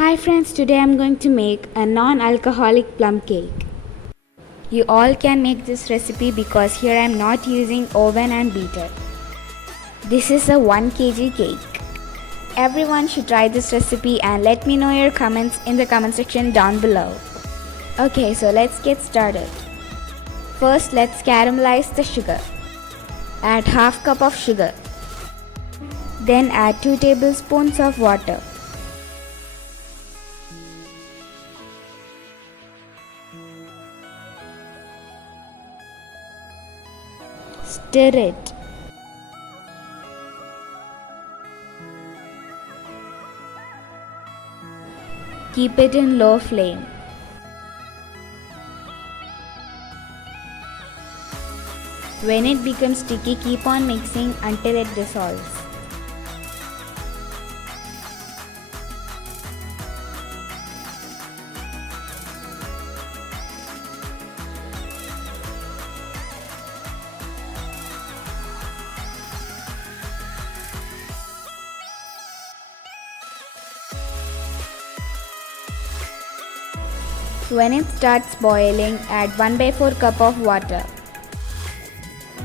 Hi friends, today I'm going to make a non-alcoholic plum cake. You all can make this recipe because here I'm not using oven and beater. This is a 1 kg cake. Everyone should try this recipe and let me know your comments in the comment section down below. Okay, so let's get started. First, let's caramelize the sugar. Add half cup of sugar. Then add 2 tablespoons of water. Stir it. Keep it in low flame. When it becomes sticky, keep on mixing until it dissolves. When it starts boiling, add 1/4 cup of water.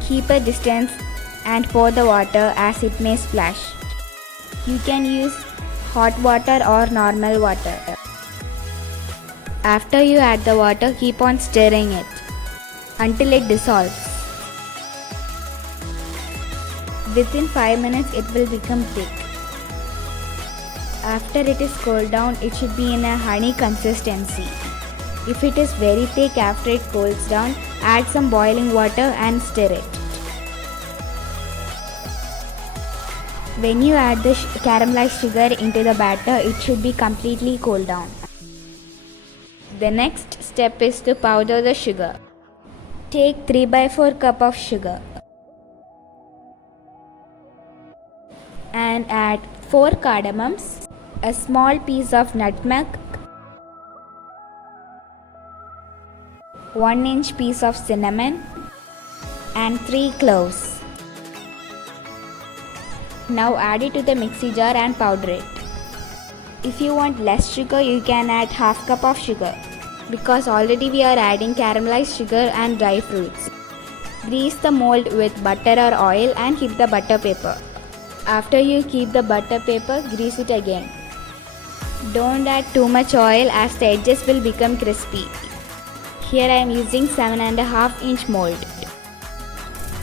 Keep a distance and pour the water as it may splash. You can use hot water or normal water. After you add the water, keep on stirring it until it dissolves. Within 5 minutes, it will become thick. After it is cooled down, it should be in a honey consistency. If it is very thick after it cools down, add some boiling water and stir it. When you add the caramelized sugar into the batter, it should be completely cooled down. The next step is to powder the sugar. Take 3/4 cup of sugar and add 4 cardamoms, a small piece of nutmeg, 1-inch piece of cinnamon and 3 cloves. Now add it to the mixie jar and powder it. If you want less sugar, you can add half cup of sugar. Because already we are adding caramelized sugar and dry fruits. Grease the mold with butter or oil and keep the butter paper. After you keep the butter paper, grease it again. Don't add too much oil as the edges will become crispy. Here I am using 7.5-inch mold.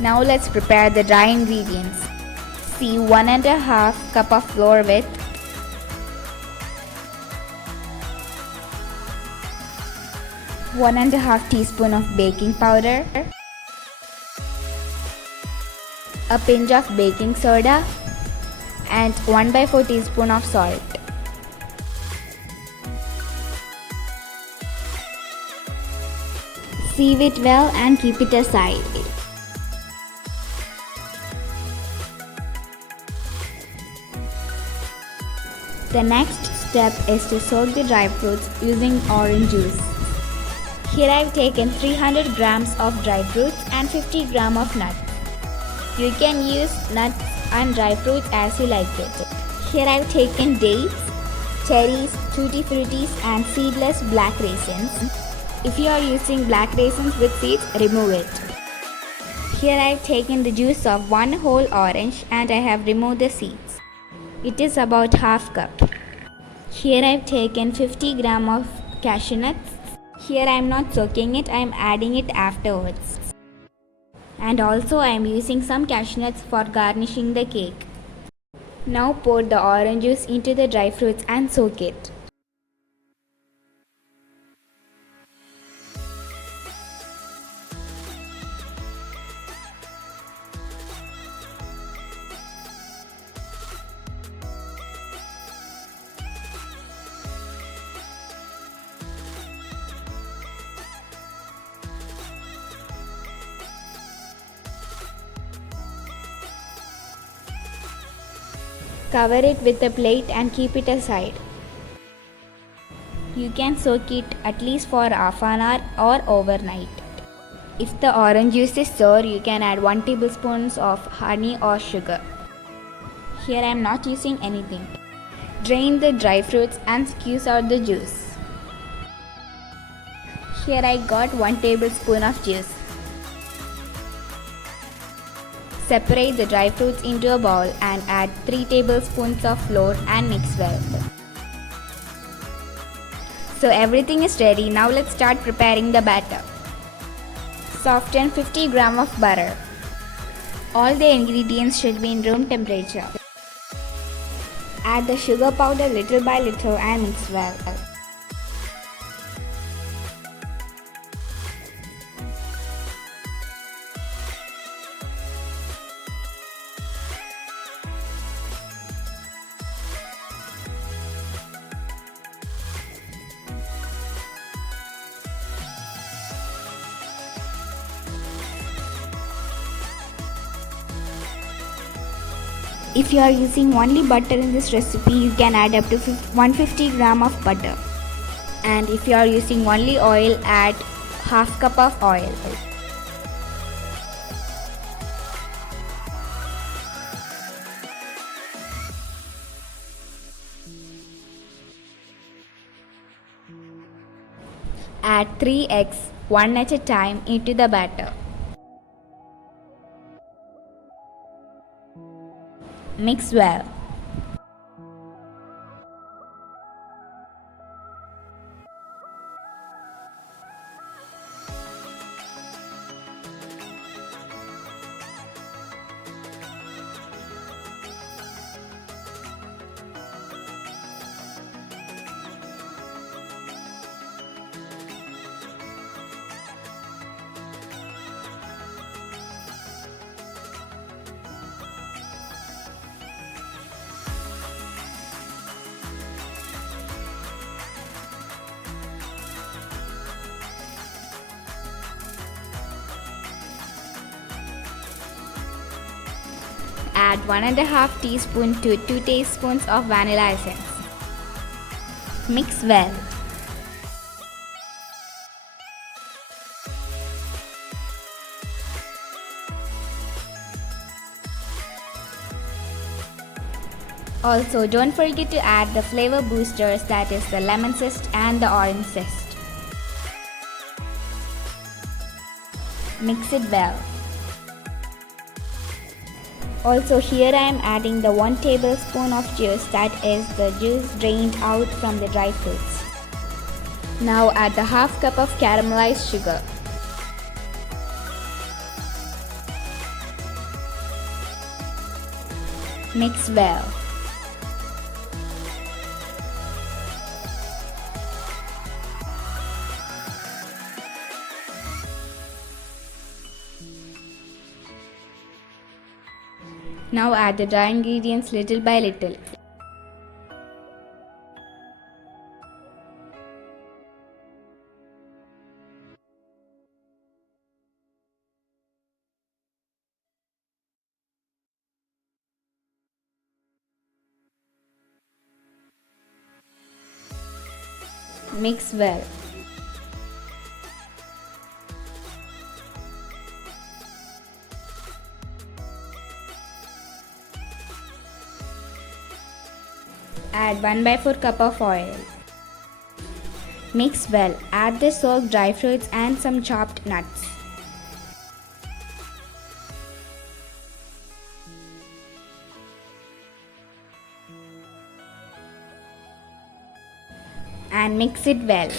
Now let's prepare the dry ingredients. See 1.5 cup of flour with 1.5 teaspoon of baking powder, a pinch of baking soda and 1/4 teaspoon of salt. Sieve it well and keep it aside. The next step is to soak the dry fruits using orange juice. Here I have taken 300 grams of dry fruits and 50 grams of nuts. You can use nuts and dry fruits as you like it. Here I have taken dates, cherries, tutti fruttis and seedless black raisins. If you are using black raisins with seeds, remove it. Here I have taken the juice of 1 whole orange and I have removed the seeds. It is about half cup. Here I have taken 50 grams of cashew nuts. Here I am not soaking it, I am adding it afterwards. And also I am using some cashew nuts for garnishing the cake. Now pour the orange juice into the dry fruits and soak it. Cover it with a plate and keep it aside. You can soak it at least for half an hour or overnight. If the orange juice is sour, you can add 1 tablespoon of honey or sugar. Here I am not using anything. Drain the dry fruits and squeeze out the juice. Here I got 1 tablespoon of juice. Separate the dry fruits into a bowl and add 3 tablespoons of flour and mix well. So everything is ready. Now let's start preparing the batter. Soften 50 grams of butter. All the ingredients should be in room temperature. Add the sugar powder little by little and mix well. If you are using only butter in this recipe, you can add up to 150 grams of butter. And if you are using only oil, add half cup of oil. Add 3 eggs, one at a time, into the batter. Mix well. Add 1½ teaspoon to 2 tablespoons of vanilla essence. Mix well. Also, don't forget to add the flavor boosters, that is the lemon zest and the orange zest. Mix it well. Also, here I am adding the 1 tablespoon of juice, that is the juice drained out from the dry fruits. Now add the half cup of caramelized sugar. Mix well. Now add the dry ingredients little by little. Mix well. Add 1/4 cup of oil. Mix well. Add the soaked dry fruits and some chopped nuts. And mix it well.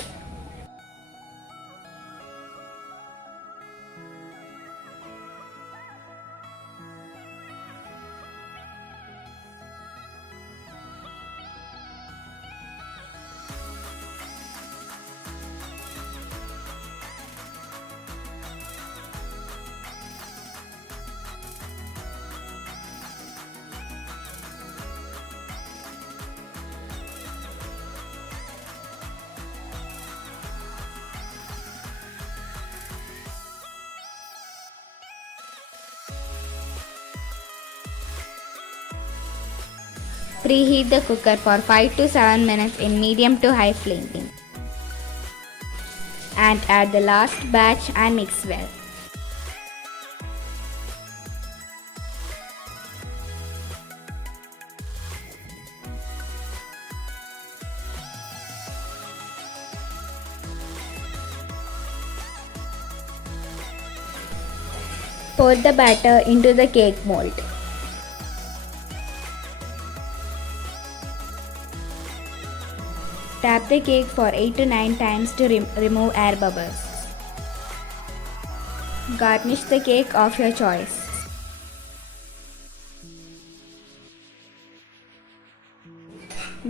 Preheat the cooker for 5 to 7 minutes in medium to high flame. And add the last batch and mix well. Pour the batter into the cake mold. Tap the cake for 8 to 9 times to remove air bubbles. Garnish the cake of your choice.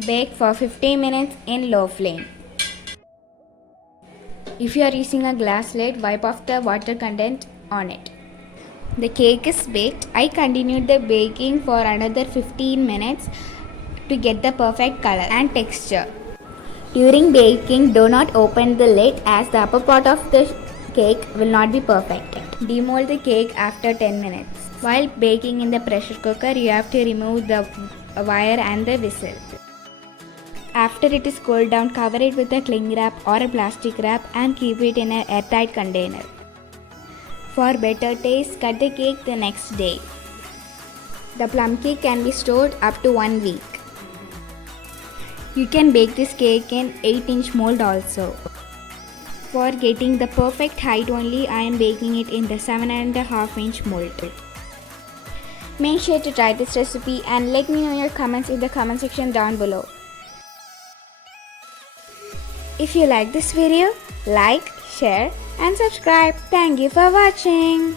Bake for 15 minutes in low flame. If you are using a glass lid, wipe off the water content on it. The cake is baked. I continued the baking for another 15 minutes to get the perfect color and texture. During baking, do not open the lid as the upper part of the cake will not be perfect. Demold the cake after 10 minutes. While baking in the pressure cooker, you have to remove the wire and the whistle. After it is cooled down, cover it with a cling wrap or a plastic wrap and keep it in an airtight container. For better taste, cut the cake the next day. The plum cake can be stored up to 1 week. You can bake this cake in 8-inch mold also. For getting the perfect height only, I am baking it in the 7.5-inch mold. Make sure to try this recipe and let me know your comments in the comment section down below. If you like this video, like, share and subscribe. Thank you for watching.